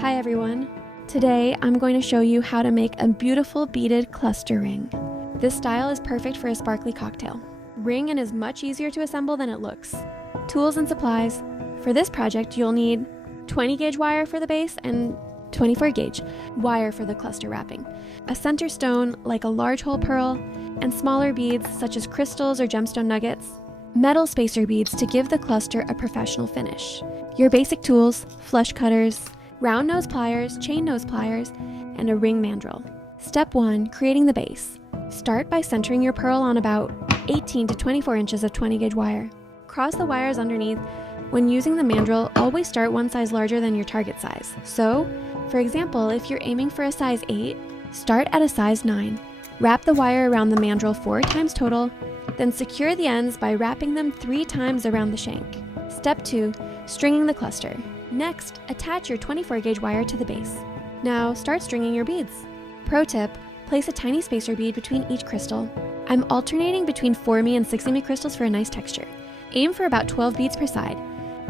Hi everyone. Today I'm going to show you how to make a beautiful beaded cluster ring. This style is perfect for a sparkly cocktail. Ring and is much easier to assemble than it looks. Tools and supplies. For this project you'll need 20 gauge wire for the base and 24 gauge wire for the cluster wrapping, a center stone like a large hole pearl, and smaller beads such as crystals or gemstone nuggets, metal spacer beads to give the cluster a professional finish, your basic tools, flush cutters, round nose pliers, chain nose pliers, and a ring mandrel. Step 1. Creating the base. Start by centering your pearl on about 18 to 24 inches of 20 gauge wire. Cross the wires underneath. When using the mandrel, always start one size larger than your target size. So, for example, if you're aiming for a size 8, start at a size 9. Wrap the wire around the mandrel 4 times total, then secure the ends by wrapping them 3 times around the shank. Step 2. Stringing the cluster. Next, attach your 24 gauge wire to the base. Now, start stringing your beads. Pro tip, place a tiny spacer bead between each crystal. I'm alternating between 4Me and 6Me crystals for a nice texture. Aim for about 12 beads per side.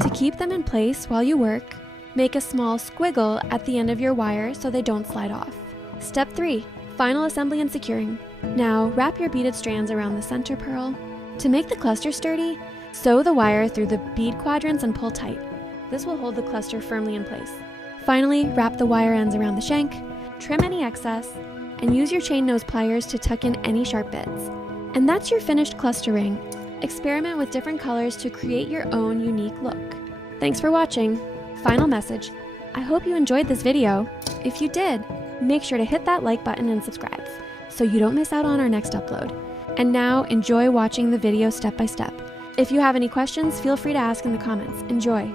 To keep them in place while you work, make a small squiggle at the end of your wire so they don't slide off. Step 3. Final assembly and securing. Now, wrap your beaded strands around the center pearl. To make the cluster sturdy, sew the wire through the bead quadrants and pull tight. This will hold the cluster firmly in place. Finally, wrap the wire ends around the shank, trim any excess, and use your chain nose pliers to tuck in any sharp bits. And that's your finished cluster ring. Experiment with different colors to create your own unique look. Thanks for watching. Final message. I hope you enjoyed this video. If you did, make sure to hit that like button and subscribe so you don't miss out on our next upload. And now, enjoy watching the video step by step. If you have any questions, feel free to ask in the comments. Enjoy!